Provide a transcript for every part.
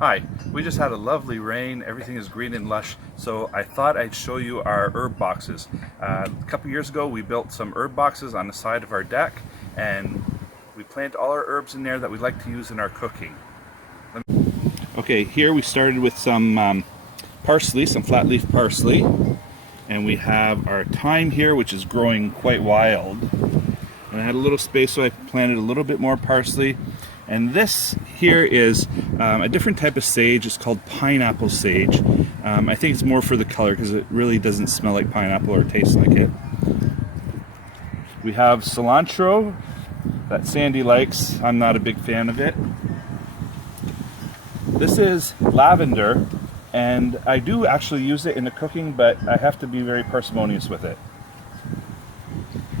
Hi, we just had a lovely rain, everything is green and lush, so I thought I'd show you our herb boxes. A couple years ago we built some herb boxes on the side of our deck, and we plant all our herbs in there that we like to use in our cooking. Okay, here we started with some parsley, some flat leaf parsley, and we have our thyme here, which is growing quite wild. And I had a little space, so I planted a little bit more parsley. And this here is a different type of sage. It's called pineapple sage. I think it's more for the color because it really doesn't smell like pineapple or taste like it. We have cilantro that Sandy likes. I'm not a big fan of it. This is lavender, and I do actually use it in the cooking, but I have to be very parsimonious with it.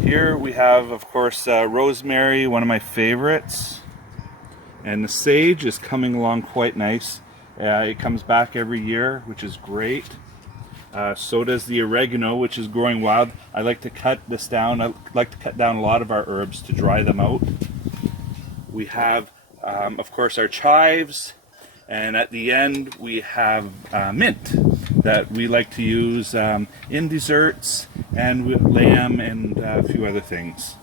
Here we have, of course, rosemary, one of my favorites. And the sage is coming along quite nice. It comes back every year, which is great. So does the oregano, which is growing wild. I like to cut this down. I like to cut down a lot of our herbs to dry them out. We have, of course, our chives. And at the end, we have mint that we like to use in desserts and with lamb and a few other things.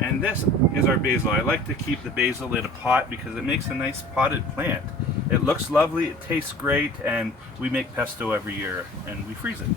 And this is our basil. I like to keep the basil in a pot because it makes a nice potted plant. It looks lovely, it tastes great, and we make pesto every year and we freeze it.